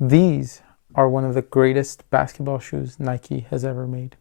These are one of the greatest basketball shoes Nike has ever made.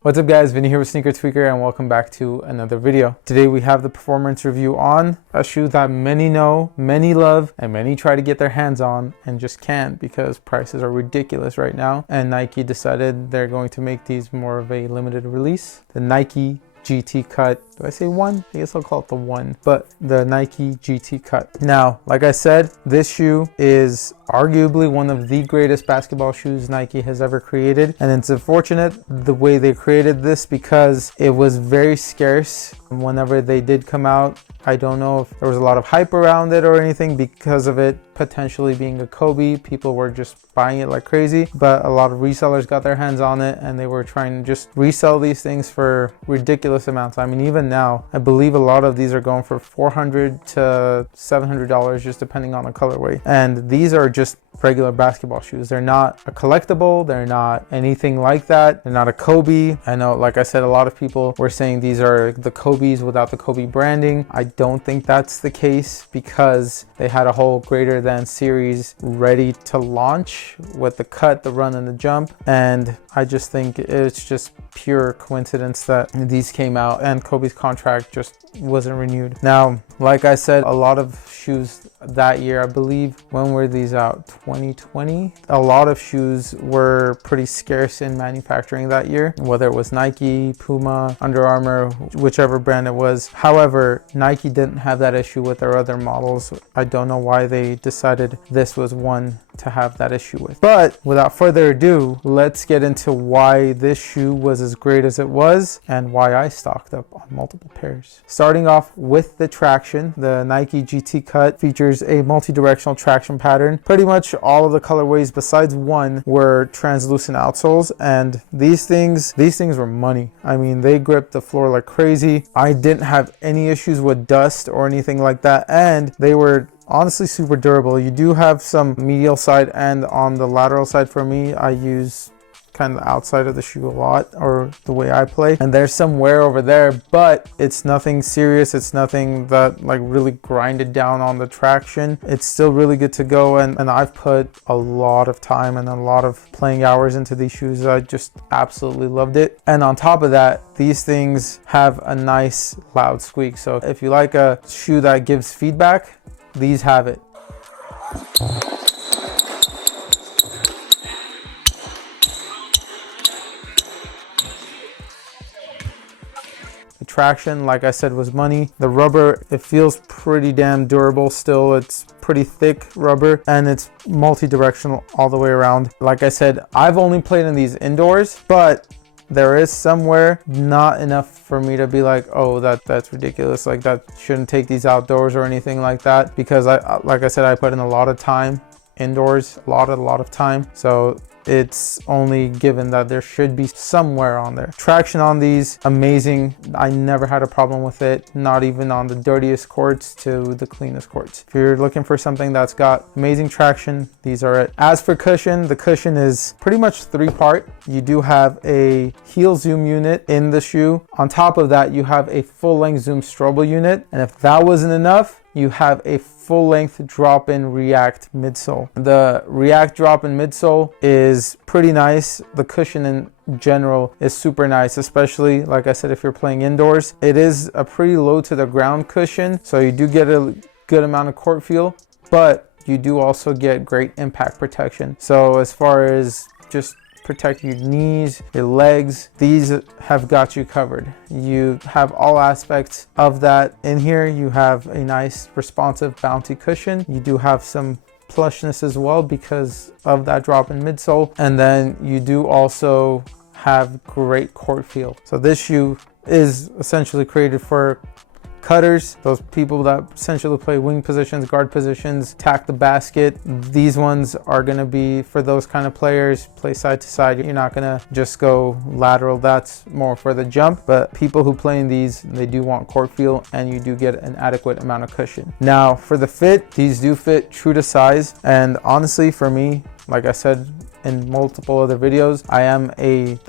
What's up guys, Vinny here with Sneaker Tweaker and welcome back to another video. Today we have the performance review on a shoe that many know, many love, and many try to get their hands on and just can't because prices are ridiculous right now. And Nike decided they're going to make these more of a limited release. The Nike GT cut. Do I say one? I guess I'll call it the one, but the Nike GT cut. Now, like I said, this shoe is arguably one of the greatest basketball shoes Nike has ever created. And it's unfortunate the way they created this because it was very scarce whenever they did come out. I don't know if there was a lot of hype around it or anything because of it potentially being a Kobe. People were just buying it like crazy, but a lot of resellers got their hands on it and they were trying to just resell these things for ridiculous amounts. I mean, even now, I believe a lot of these are going for $400 to $700 just depending on the colorway. And these are just regular basketball shoes. They're not a collectible. They're not anything like that. They're not a Kobe. I know, like I said, a lot of people were saying these are the Kobe's without the Kobe branding. I don't think that's the case because they had a whole greater than series ready to launch with the cut, the run, and the jump. And I just think it's just pure coincidence that these came out and Kobe's contract just wasn't renewed. Now, like I said, a lot of shoes that year, I believe, when were these out? 2020? A lot of shoes were pretty scarce in manufacturing that year, whether it was Nike, Puma, Under Armour, whichever brand it was. However, Nike didn't have that issue with their other models. I don't know why they decided this was one to have that issue with. But without further ado, let's get into why this shoe was as great as it was and why I stocked up on multiple pairs. Starting off with the traction, the Nike GT cut features a multi-directional traction pattern. Pretty much all of the colorways besides one were translucent outsoles, and these things were money. I mean, they gripped the floor like crazy. I didn't have any issues with dust or anything like that, and they were honestly super durable. You do have some medial side, and on the lateral side for me, I use kind of the outside of the shoe a lot, or the way I play, and there's some wear over there, but it's nothing serious. It's nothing that like really grinded down on the traction. It's still really good to go, and I've put a lot of time and a lot of playing hours into these shoes. I just absolutely loved it. And on top of that, these things have a nice loud squeak. So if you like a shoe that gives feedback, these have it. Traction, like I said, was money. The rubber, it feels pretty damn durable still. It's pretty thick rubber and it's multi-directional all the way around. Like I said, I've only played in these indoors, but there is somewhere not enough for me to be like, oh, that's ridiculous, like that shouldn't take these outdoors or anything like that, because like I said, I put in a lot of time indoors, a lot of time. So it's only given that there should be somewhere on there. Traction on these, amazing. I never had a problem with it, not even on the dirtiest courts to the cleanest courts. If you're looking for something that's got amazing traction, these are it. As for cushion, the cushion is pretty much three-part. You do have a heel zoom unit in the shoe. On top of that, you have a full-length zoom strobo unit. And if that wasn't enough, you have a full-length drop-in React midsole. The React drop-in midsole is pretty nice. The cushion in general is super nice, especially, like I said, if you're playing indoors. It is a pretty low to the ground cushion, so you do get a good amount of court feel, but you do also get great impact protection. So as far as just protect your knees, your legs, these have got you covered. You have all aspects of that in here. You have a nice responsive bounty cushion. You do have some plushness as well because of that drop-in midsole, and then you do also have great court feel. So this shoe is essentially created for cutters, those people that essentially play wing positions, guard positions, attack the basket. These ones are going to be for those kind of players, play side to side. You're not going to just go lateral. That's more for the jump. But people who play in these, they do want court feel, and you do get an adequate amount of cushion. Now for the fit, these do fit true to size. And honestly, for me, like I said in multiple other videos, I am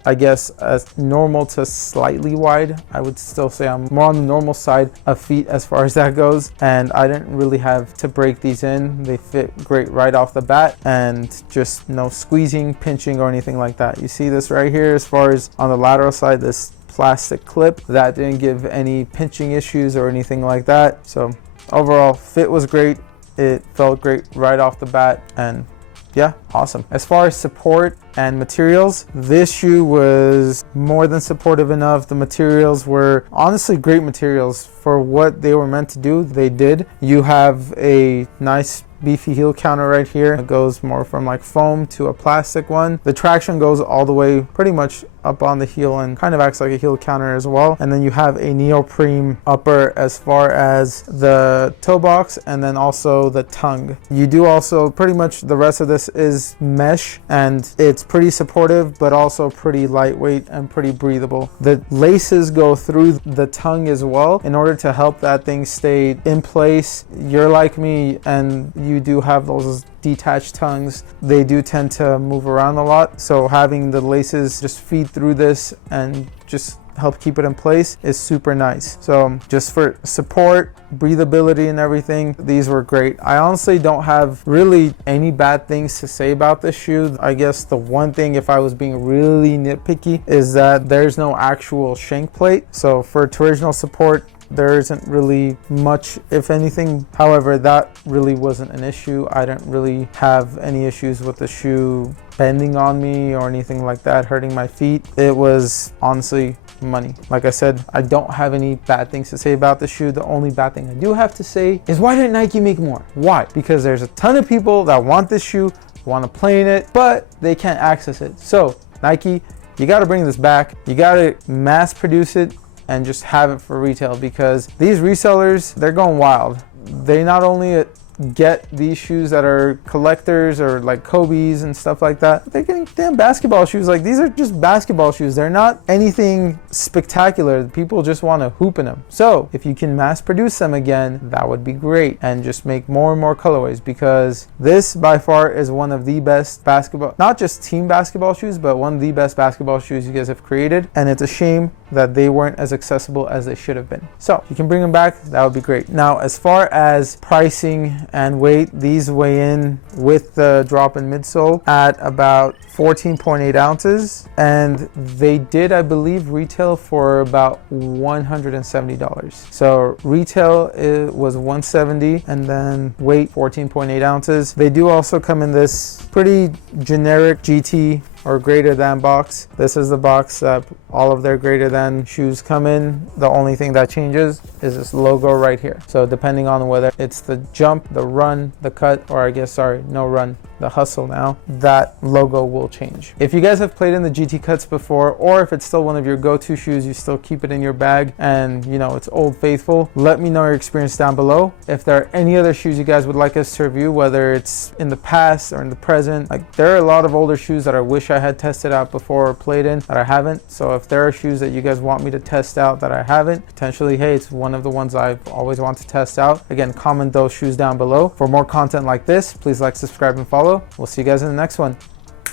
I guess a normal to slightly wide. I would still say I'm more on the normal side of feet as far as that goes, and I didn't really have to break these in. They fit great right off the bat, and just no squeezing, pinching, or anything like that. You see this right here as far as on the lateral side, this plastic clip, that didn't give any pinching issues or anything like that. So overall, fit was great. It felt great right off the bat, and yeah, awesome. As far as support and materials, this shoe was more than supportive enough. The materials were honestly great materials for what they were meant to do. They did. You have a nice beefy heel counter right here. It goes more from like foam to a plastic one. The traction goes all the way pretty much up on the heel and kind of acts like a heel counter as well. And then you have a neoprene upper as far as the toe box, and then also the tongue. You do also pretty much the rest of this is mesh, and it's pretty supportive but also pretty lightweight and pretty breathable. The laces go through the tongue as well in order to help that thing stay in place. You're like me and you do have those detached tongues. They do tend to move around a lot, so having the laces just feed through this and just help keep it in place is super nice. So just for support, breathability, and everything, these were great. I honestly don't have really any bad things to say about this shoe. I guess the one thing, if I was being really nitpicky, is that there's no actual shank plate. So for torsional support, there isn't really much, if anything. However, that really wasn't an issue. I didn't really have any issues with the shoe bending on me or anything like that, hurting my feet. It was honestly money. Like I said, I don't have any bad things to say about the shoe. The only bad thing I do have to say is, why didn't Nike make more? Why? Because there's a ton of people that want this shoe, want to play in it, but they can't access it. So Nike, you got to bring this back. You got to mass produce it and just have it for retail, because these resellers, they're going wild. They not only get these shoes that are collectors or like Kobe's and stuff like that, they're getting damn basketball shoes. Like, these are just basketball shoes. They're not anything spectacular. People just want to hoop in them. So if you can mass produce them again, that would be great, and just make more and more colorways, because this by far is one of the best basketball, not just team basketball shoes, but one of the best basketball shoes you guys have created. And it's a shame that they weren't as accessible as they should have been. So if you can bring them back, that would be great. Now, as far as pricing and weight, these weigh in with the drop in midsole at about 14.8 ounces, and they did, I believe, retail for about $170. So retail, it was $170, and then weight 14.8 ounces. They do also come in this pretty generic GT or greater than box. This is the box that all of their greater than shoes come in. The only thing that changes is this logo right here. So depending on whether it's the jump, the run, the cut, or I guess, sorry, no run, the hustle now, that logo will change. If you guys have played in the GT cuts before, or if it's still one of your go-to shoes, you still keep it in your bag and you know it's old faithful, let me know your experience down below. If there are any other shoes you guys would like us to review, whether it's in the past or in the present, like there are a lot of older shoes that I wish I had tested out before or played in that I haven't. So if there are shoes that you guys want me to test out that I haven't, potentially, hey, it's one of the ones I've always wanted to test out, again, comment those shoes down below. For more content like this, please like, subscribe, and follow. We'll see you guys in the next one.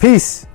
Peace.